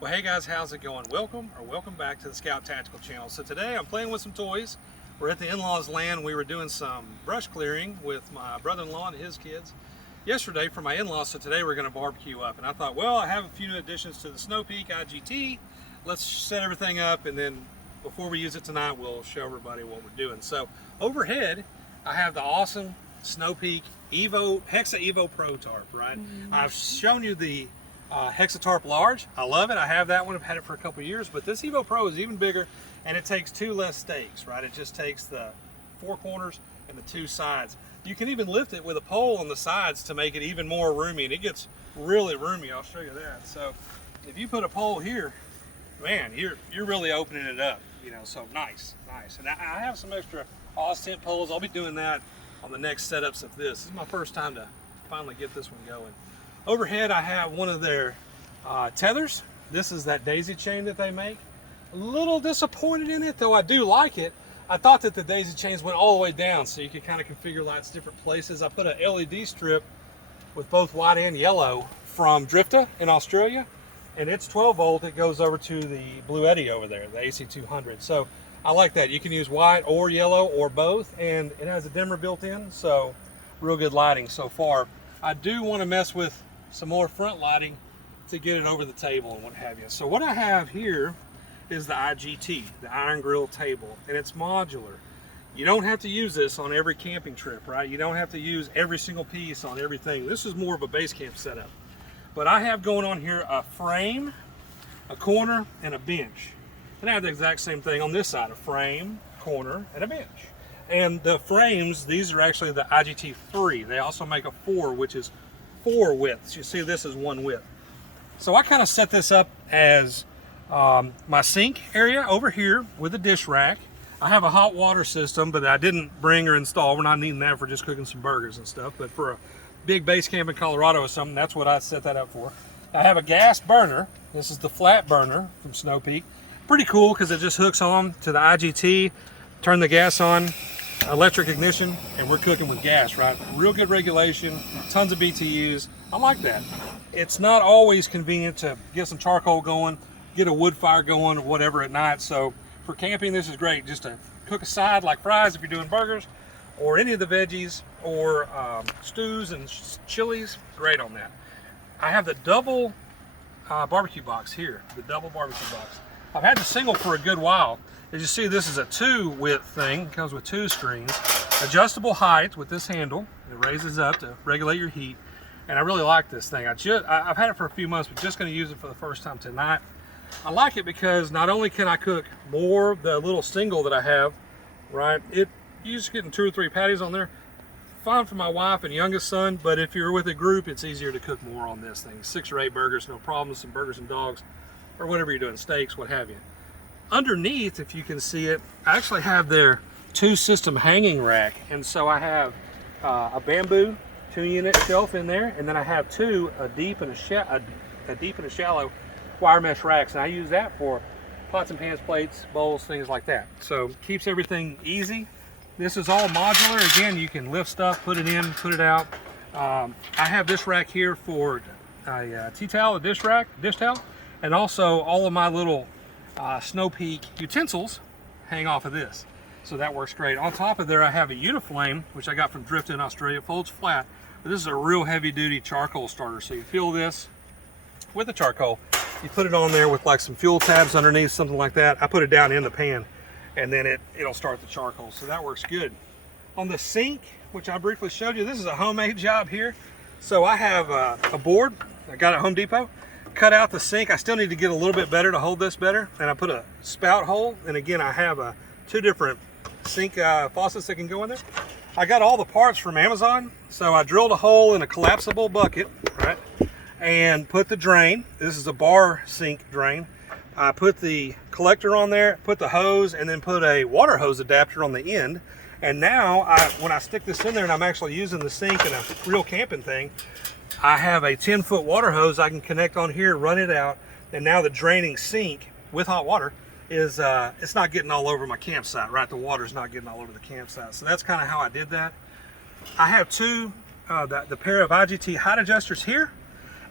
Well, hey guys, how's it going? Welcome back to the Scout Tactical channel. So today I'm playing with some toys. We're at the in-laws land. We were doing some brush clearing with my brother-in-law and his kids yesterday for my in-laws. So today we're going to barbecue up. And I thought, well, I have a few new additions to the Snow Peak IGT. Let's set everything up, and then before we use it tonight, we'll show everybody what we're doing. So overhead, I have the awesome Snow Peak Hexa Evo Pro Tarp, right? I've shown you the Hexa Tarp Large. I love it. I have that one. I've had it for a couple years, but this Evo Pro is even bigger, and it takes two less stakes, right? It just takes the four corners and the two sides. You can even lift it with a pole on the sides to make it even more roomy, and it gets really roomy. I'll show you that. So if you put a pole here, man, you're really opening it up, you know. So nice. And I have some extra Oz tent poles. I'll be doing that on the next setups of this. This is my first time to finally get this one going. Overhead, I have one of their tethers. This is that daisy chain that they make. A little disappointed in it, though I do like it. I thought that the daisy chains went all the way down, so you can kind of configure lights different places. I put a LED strip with both white and yellow from Drifta in Australia, and it's 12 volt. It goes over to the Bluetti over there, the AC200. So I like that. You can use white or yellow or both, and it has a dimmer built in, so real good lighting so far. I do want to mess with some more front lighting to get it over the table and what have you. So what I have here is the IGT, the iron grill table, and it's modular. You don't have to use this on every camping trip, right? You don't have to use every single piece on everything. This is more of a base camp setup. But I have going on here a frame, a corner, and a bench. And I have the exact same thing on this side, a frame, corner, and a bench. And the frames, these are actually the IGT 3. They also make a 4, which is 4 widths. You see this is 1 width. So I kind of set this up as my sink area over here with a dish rack. I have a hot water system, but I didn't bring or install. We're not needing that for just cooking some burgers and stuff, but for a big base camp in Colorado or something, that's what I set that up for. I have a gas burner. This is the flat burner from Snow Peak. Pretty cool because it just hooks on to the IGT, turn the gas on, electric ignition, and we're cooking with gas, right? Real good regulation, tons of BTUs. I like that. It's not always convenient to get some charcoal going, get a wood fire going or whatever at night. So for camping, this is great. Just to cook a side like fries if you're doing burgers, or any of the veggies, or stews and chilies, great on that. I have the double barbecue box here, the double barbecue box. I've had the single for a good while. As you see, this is a 2 width thing. It comes with 2 screens. Adjustable height with this handle. It raises up to regulate your heat. And I really like this thing. I've had it for a few months, but just going to use it for the first time tonight. I like it because not only can I cook more, the little single that I have, right? You just getting 2 or 3 patties on there. Fine for my wife and youngest son, but if you're with a group, it's easier to cook more on this thing. 6 or 8 burgers, no problem. Some burgers and dogs, or whatever you're doing, steaks, what have you. Underneath, if you can see it, I actually have their 2 system hanging rack, and so I have a bamboo 2-unit shelf in there, and then I have 2 a deep and a shallow wire mesh racks, and I use that for pots and pans, plates, bowls, things like that. So keeps everything easy. This is all modular. Again, you can lift stuff, put it in, put it out. I have this rack here for a tea towel, a dish towel, and also all of my little Snow Peak utensils hang off of this. So that works great. On top of there, I have a Uniflame, which I got from Drifta in Australia. It folds flat, but this is a real heavy duty charcoal starter. So you fill this with the charcoal, you put it on there with like some fuel tabs underneath, something like that. I put it down in the pan, and then it'll start the charcoal. So that works good. On the sink, which I briefly showed you, this is a homemade job here. So I have a board I got at Home Depot. Cut out the sink. I still need to get a little bit better to hold this better, and I put a spout hole, and again I have 2 different sink faucets that can go in there. I got all the parts from Amazon, so I drilled a hole in a collapsible bucket, right, and put the drain. This is a bar sink drain. I put the collector on there, put the hose, and then put a water hose adapter on the end. And now when I stick this in there and I'm actually using the sink in a real camping thing, I have a 10-foot water hose I can connect on here, run it out, and now the draining sink with hot water is, it's not getting all over my campsite, right? The water's not getting all over the campsite. So that's kind of how I did that. I have the pair of IGT height adjusters here,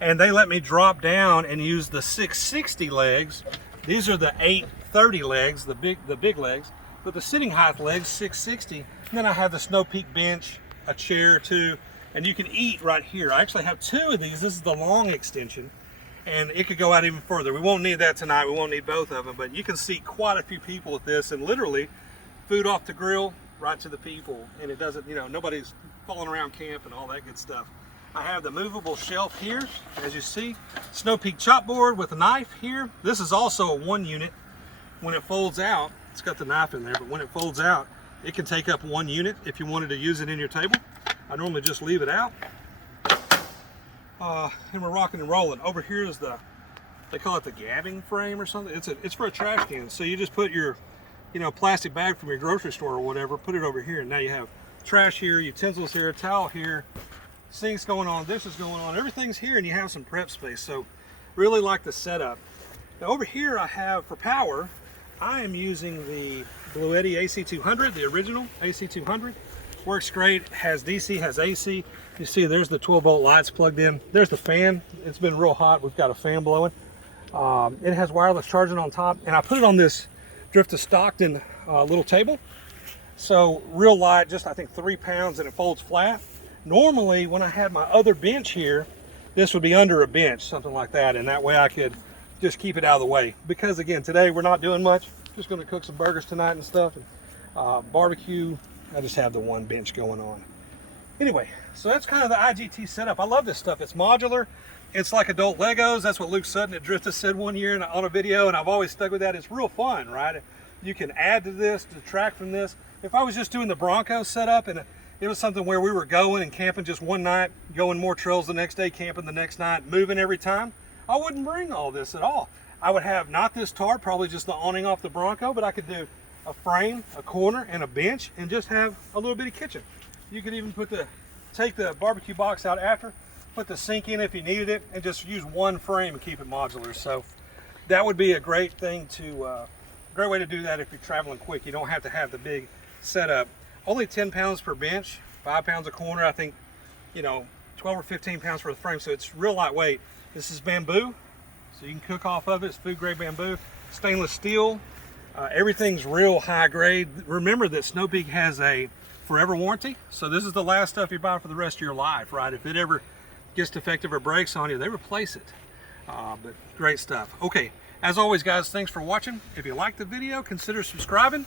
and they let me drop down and use the 660 legs. These are the 830 legs, the big legs, but the sitting height legs 660. And then I have the Snow Peak bench, a chair or two, and you can eat right here. I actually have two of these. This is the long extension, and it could go out even further. We won't need that tonight. We won't need both of them, but you can seat quite a few people with this, and literally food off the grill right to the people, and it doesn't, you know, nobody's falling around camp and all that good stuff. I have the movable shelf here, as you see. Snow Peak chop board with a knife here. This is also a 1 unit. When it folds out, it's got the knife in there, but when it folds out, it can take up 1 unit if you wanted to use it in your table. I normally just leave it out. And we're rocking and rolling. Over here is the, they call it the gabbing frame or something. It's for a trash can. So you just put your, you know, plastic bag from your grocery store or whatever, put it over here, and now you have trash here, utensils here, towel here, sinks going on, dishes going on, everything's here, and you have some prep space. So really like the setup. Now over here I have, for power, I am using the Bluetti AC200, the original AC200. Works great, has DC, has AC. You see there's the 12-volt lights plugged in. There's the fan. It's been real hot. We've got a fan blowing. It has wireless charging on top, and I put it on this Drift to Stockton little table. So real light, just I think 3 pounds, and it folds flat. Normally when I had my other bench here, this would be under a bench, something like that, and that way I could just keep it out of the way. Because again, today we're not doing much. Just going to cook some burgers tonight and stuff, and barbecue. I just have the one bench going on. Anyway, so that's kind of the IGT setup. I love this stuff. It's modular. It's like adult Legos. That's what Luke Sutton at Drift said one year on a video, and I've always stuck with that. It's real fun, right? You can add to this, detract from this. If I was just doing the Bronco setup and it was something where we were going and camping just one night, going more trails the next day, camping the next night, moving every time, I wouldn't bring all this at all. I would have not this tarp, probably just the awning off the Bronco, but I could do a frame, a corner, and a bench, and just have a little bitty kitchen. You could even take the barbecue box out after, put the sink in if you needed it, and just use one frame and keep it modular. So that would be a great thing great way to do that if you're traveling quick. You don't have to have the big setup. Only 10 pounds per bench, 5 pounds a corner. I think, you know, 12 or 15 pounds for the frame, so it's real lightweight. This is bamboo, so you can cook off of it. It's food grade bamboo. Stainless steel. Everything's real high grade. Remember that Snow Peak has a forever warranty, so this is the last stuff you buy for the rest of your life, right? If it ever gets defective or breaks on you, they replace it. But great stuff. Okay, as always guys, thanks for watching. If you liked the video, consider subscribing.